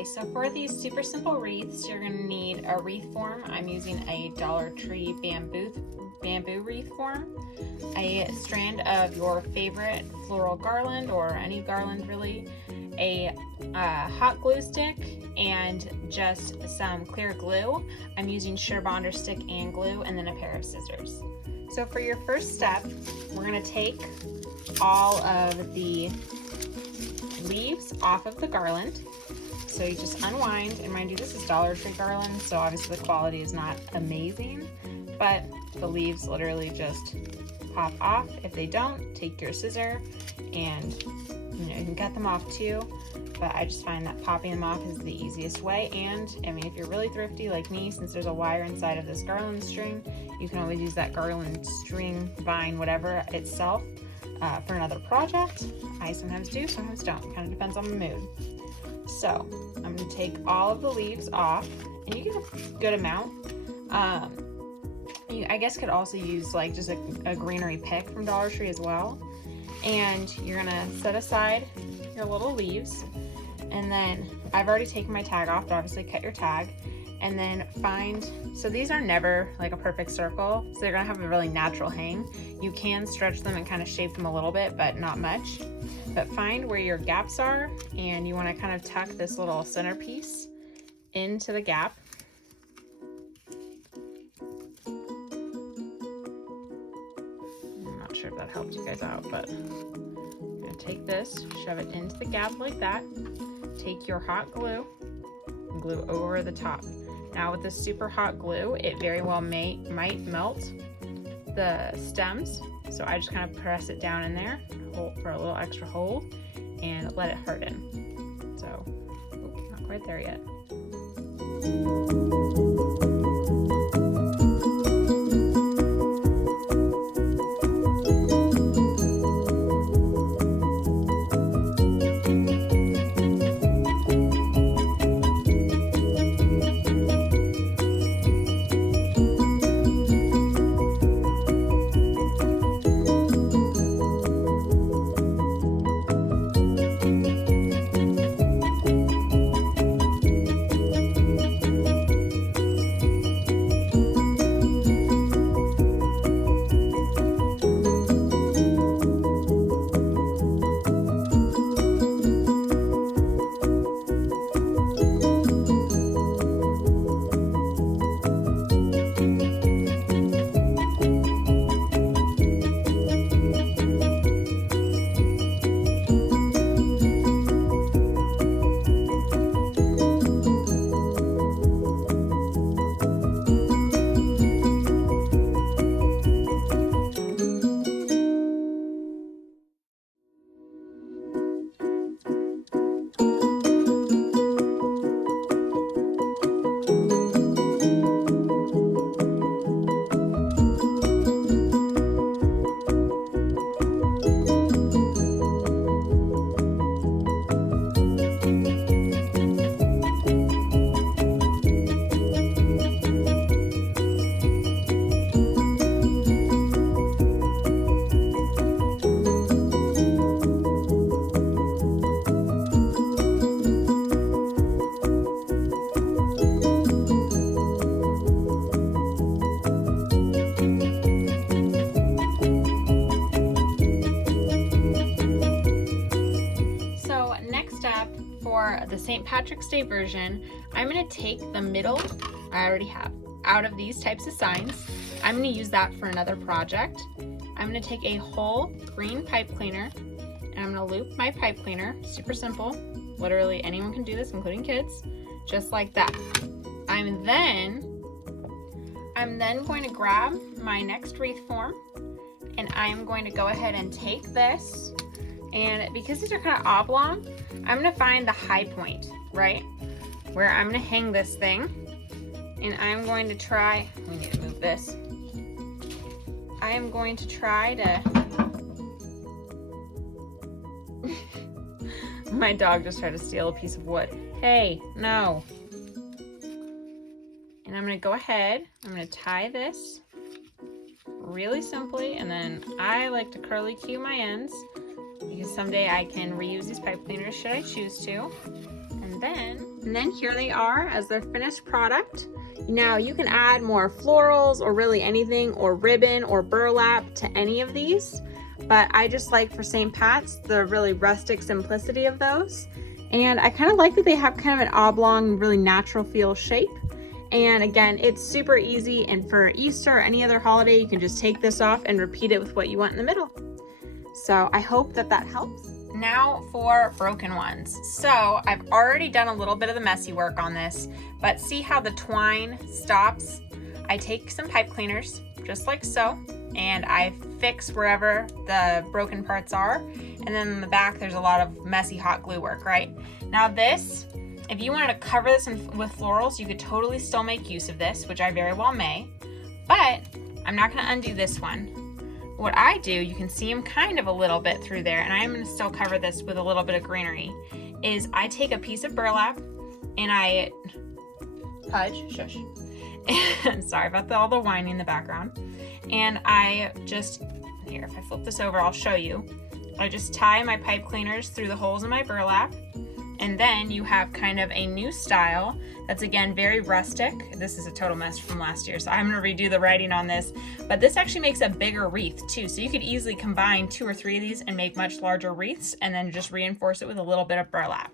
Okay, so for these super simple wreaths, you're going to need a wreath form. I'm using a Dollar Tree bamboo wreath form, a strand of your favorite floral garland or any garland really, a hot glue stick, and just some clear glue. I'm using Sure Bonder stick and glue, and then a pair of scissors. So for your first step, we're going to take all of the leaves off of the garland. So you just unwind, and mind you, this is Dollar Tree garland, so obviously the quality is not amazing, but the leaves literally just pop off. If they don't, take your scissor and you can cut them off too, but I just find that popping them off is the easiest way. And I mean, if you're really thrifty like me, since there's a wire inside of this garland string, you can always use that garland string, vine, whatever itself for another project. I sometimes do, sometimes don't, kind of depends on the mood. So I'm going to take all of the leaves off, and you get a good amount. You, I guess, could also use like just a greenery pick from Dollar Tree as well. And you're going to set aside your little leaves, and then I've already taken my tag off, but obviously cut your tag, and then so these are never like a perfect circle, so they're going to have a really natural hang. You can stretch them and kind of shape them a little bit, but not much. But find where your gaps are, and you want to kind of tuck this little centerpiece into the gap. I'm not sure if that helped you guys out, but I'm going to take this, shove it into the gap like that. Take your hot glue and glue over the top. Now with this super hot glue, it very well might melt the stems, so I just kind of press it down in there for a little extra hold and let it harden. So, not quite there yet. For the St. Patrick's Day version, I'm going to take the middle, I already have, out of these types of signs. I'm going to use that for another project. I'm going to take a whole green pipe cleaner, and I'm going to loop my pipe cleaner. Super simple. Literally anyone can do this, including kids. Just like that. I'm then going to grab my next wreath form, and I'm going to go ahead and take this, and because these are kind of oblong, I'm going to find the high point, right? Where I'm going to hang this thing, and I'm going to try, we need to move this. I am going to try to, my dog just tried to steal a piece of wood. Hey, no. And I'm going to go ahead, I'm going to tie this really simply, and then I like to curly cue my ends because someday I can reuse these pipe cleaners should I choose to. And then And then here they are as their finished product. Now you can add more florals or really anything, or ribbon or burlap to any of these. But I just like for St. Pat's the really rustic simplicity of those. And I kind of like that they have kind of an oblong, really natural feel shape. And again, it's super easy, and for Easter or any other holiday, you can just take this off and repeat it with what you want in the middle. So I hope that that helps. Now for broken ones. So I've already done a little bit of the messy work on this, but see how the twine stops? I take some pipe cleaners, just like so, and I fix wherever the broken parts are. And then in the back, there's a lot of messy hot glue work, right? Now this, if you wanted to cover this with florals, you could totally still make use of this, which I very well may, but I'm not gonna undo this one. What I do, you can see them kind of a little bit through there, and I am gonna still cover this with a little bit of greenery, is I take a piece of burlap and I shush. Sorry about all the whining in the background. And I just, here, if I flip this over, I'll show you. I just tie my pipe cleaners through the holes in my burlap, and then you have kind of a new style that's, again, very rustic. This is a total mess from last year, so I'm gonna redo the writing on this, but this actually makes a bigger wreath too. So you could easily combine 2 or 3 of these and make much larger wreaths, and then just reinforce it with a little bit of burlap.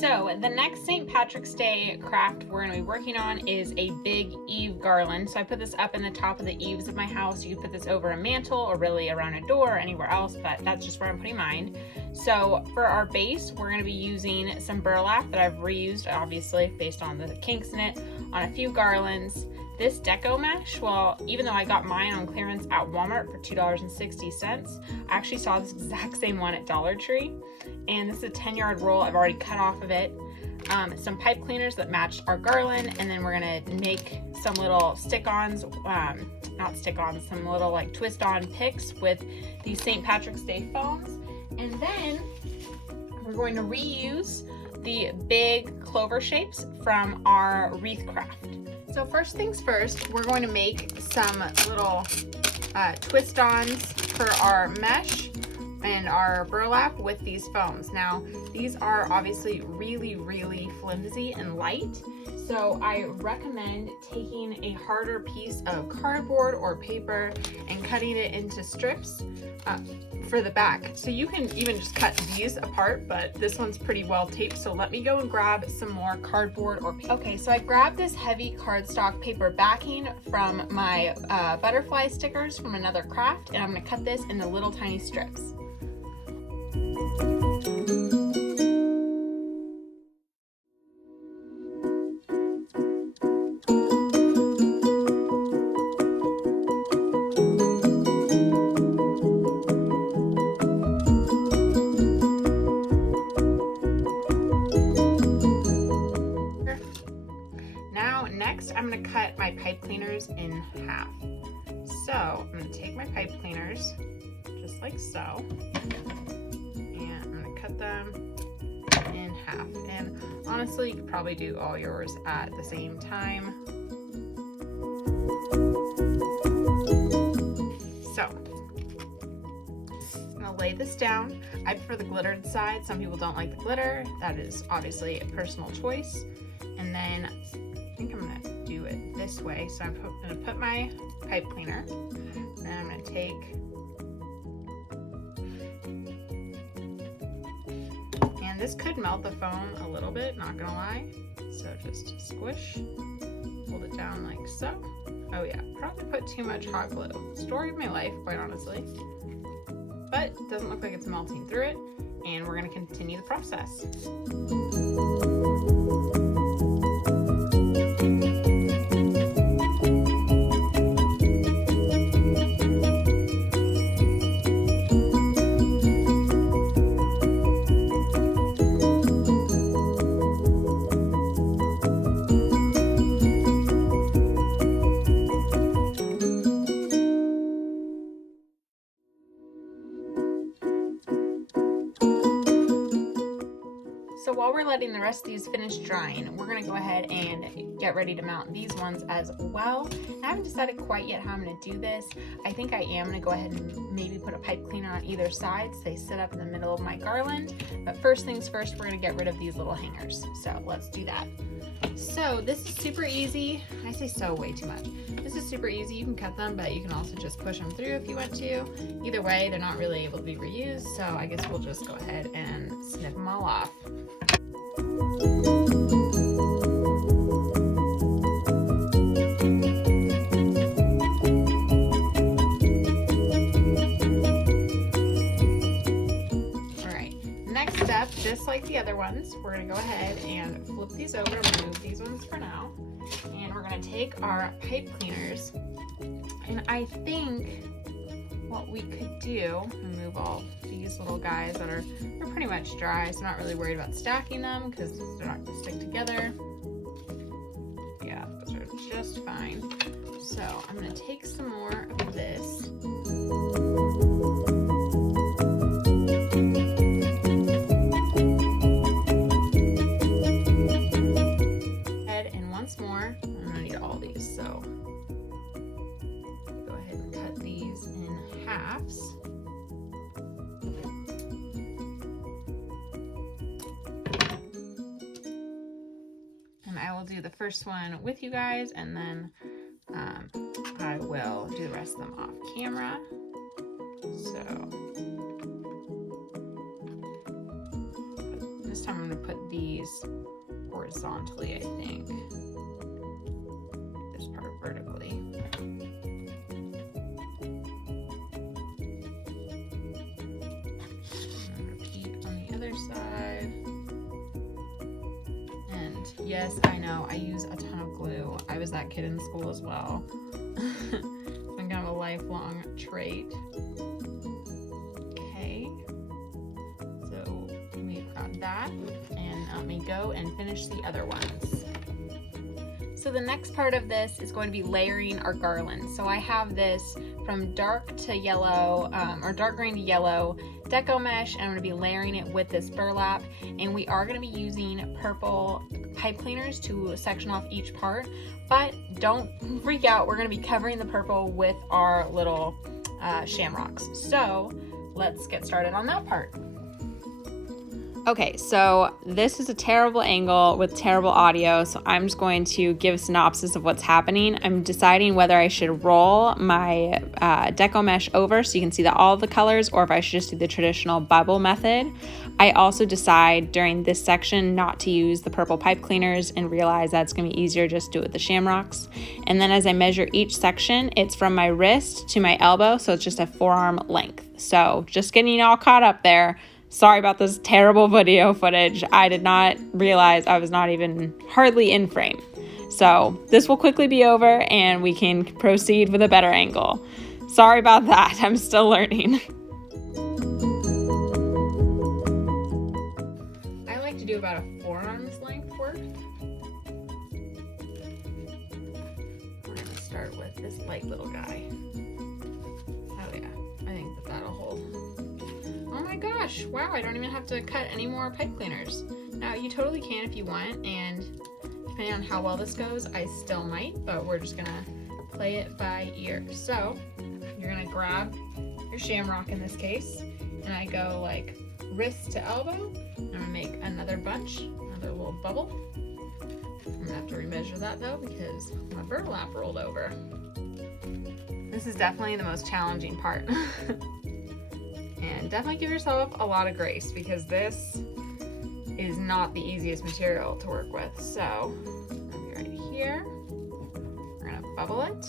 So the next St. Patrick's Day craft we're going to be working on is a big Eve garland. So I put this up in the top of the eaves of my house. You can put this over a mantle or really around a door or anywhere else, but that's just where I'm putting mine. So for our base, we're going to be using some burlap that I've reused, obviously, based on the kinks in it, on a few garlands. This deco mesh, well, even though I got mine on clearance at Walmart for $2.60, I actually saw this exact same one at Dollar Tree. And this is a 10-yard roll. I've already cut off of it. Some pipe cleaners that match our garland, and then we're gonna make some little stick-ons, not stick-ons, some little like twist-on picks with these St. Patrick's Day foams. And then we're going to reuse the big clover shapes from our wreath craft. So first things first, we're going to make some little twist-ons for our mesh and our burlap with these foams. Now, these are obviously really, really flimsy and light, so I recommend taking a harder piece of cardboard or paper and cutting it into strips for the back. So you can even just cut these apart, but this one's pretty well taped, so let me go and grab some more cardboard or paper. Okay, so I grabbed this heavy cardstock paper backing from my butterfly stickers from another craft, and I'm gonna cut this into little tiny strips. Now, next, I'm going to cut my pipe cleaners in half. So, I'm going to take my pipe cleaners, just like so, and I'm going to cut them in half. And honestly, you could probably do all yours at the same time. So, I'm going to lay this down. I prefer the glittered side. Some people don't like the glitter. That is obviously a personal choice. And then I think I'm going to do it this way. So I'm going to put my pipe cleaner, and I'm going to take and this could melt the foam a little bit, not gonna lie. So just squish, hold it down like so. Oh yeah, probably put too much hot glue. Story of my life, quite honestly. But it doesn't look like it's melting through it, and we're gonna continue the process. while we're letting the rest of these finish drying, we're gonna go ahead and get ready to mount these ones as well. I haven't decided quite yet how I'm gonna do this. I think I am gonna go ahead and maybe put a pipe cleaner on either side so they sit up in the middle of my garland. But first things first, we're gonna get rid of these little hangers. So let's do that. So this is super easy. I say so way too much. This is super easy. You can cut them, but you can also just push them through if you want to. Either way, they're not really able to be reused, so I guess we'll just go ahead and snip them all off. Next up, just like the other ones, we're going to go ahead and flip these over, remove these ones for now, and we're going to take our pipe cleaners, and I think what we could do, remove all these little guys that are pretty much dry, so I'm not really worried about stacking them because they're not going to stick together. Yeah, those are just fine. So I'm going to take some more of this. More. I'm gonna need all these, so go ahead and cut these in halves. And I will do the first one with you guys, and then I will do the rest of them off camera. So this time I'm gonna put these horizontally, I think. This part vertically. And repeat on the other side. And yes, I know, I use a ton of glue. I was that kid in school as well. It's been kind of a lifelong trait. Okay. So we've got that. And let me go and finish the other ones. So the next part of this is going to be layering our garland. So I have this from dark to yellow, or dark green to yellow deco mesh, and I'm going to be layering it with this burlap. And we are going to be using purple pipe cleaners to section off each part, but don't freak out. We're going to be covering the purple with our little shamrocks. So let's get started on that part. Okay, so this is a terrible angle with terrible audio, so I'm just going to give a synopsis of what's happening. I'm deciding whether I should roll my deco mesh over so you can see all the colors, or if I should just do the traditional bubble method. I also decide during this section not to use the purple pipe cleaners and realize that's going to be easier just to do it with the shamrocks. And then as I measure each section, it's from my wrist to my elbow, so it's just a forearm length. So just getting you all caught up there. Sorry about this terrible video footage. I did not realize I was not even hardly in frame. So this will quickly be over and we can proceed with a better angle. Sorry about that. I'm still learning. I like to do about a forearm's length work. We're going to start with this light little guy. Oh yeah, I think that'll hold. Oh my gosh, wow, I don't even have to cut any more pipe cleaners. Now, you totally can if you want, and depending on how well this goes, I still might, but we're just gonna play it by ear. So, you're gonna grab your shamrock in this case, and I go like wrist to elbow. I'm gonna make another bunch, another little bubble. I'm gonna have to remeasure that though, because my burlap rolled over. This is definitely the most challenging part. And definitely give yourself a lot of grace because this is not the easiest material to work with. So, I'm gonna be right here. We're gonna bubble it.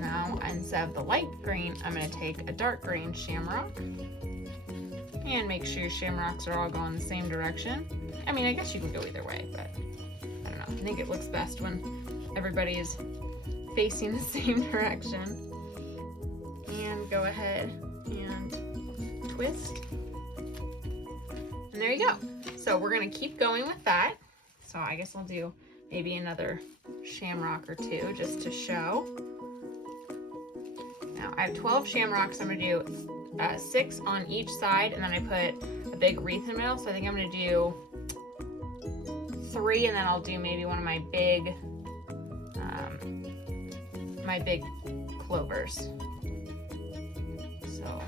Now, instead of the light green, I'm gonna take a dark green shamrock and make sure your shamrocks are all going the same direction. I mean, I guess you can go either way, but I don't know. I think it looks best when everybody is facing the same direction. And go ahead and twist. And there you go. So we're gonna keep going with that. So I guess I'll do maybe another shamrock or two just to show. Now I have 12 shamrocks. I'm gonna do 6 on each side, and then I put a big wreath in the middle. So I think I'm gonna do 3, and then I'll do maybe one of my big clovers. So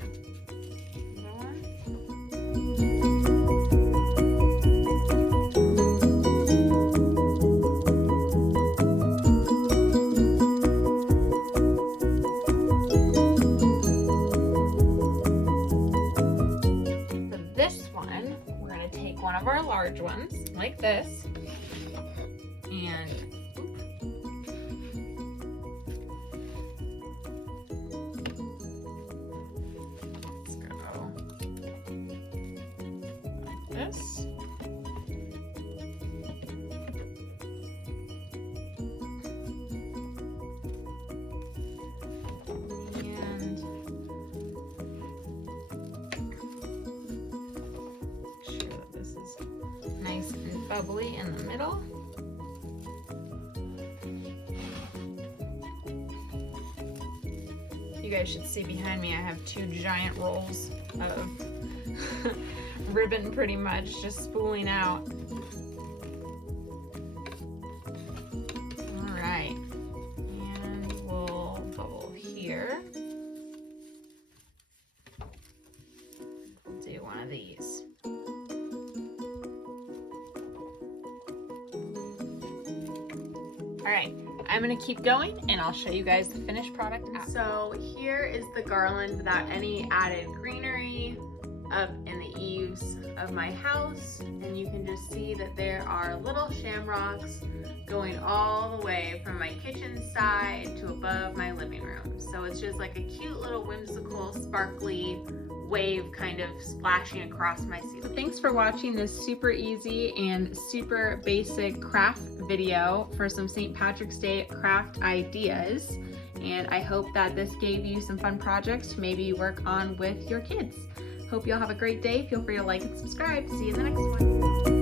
one of our large ones like this, and let's go like this. Nice and bubbly in the middle. You guys should see behind me, I have 2 giant rolls of ribbon pretty much just spooling out. All right, and we'll bubble here. We'll do one of these. All right, I'm gonna keep going and I'll show you guys the finished product. So here is the garland without any added greenery up in the eaves of my house. And you can just see that there are little shamrocks going all the way from my kitchen side to above my living room. So it's just like a cute little whimsical, sparkly wave kind of splashing across my ceiling. Thanks for watching this super easy and super basic craft video for some St. Patrick's Day craft ideas. And I hope that this gave you some fun projects to maybe work on with your kids. Hope you all have a great day. Feel free to like and subscribe. See you in the next one.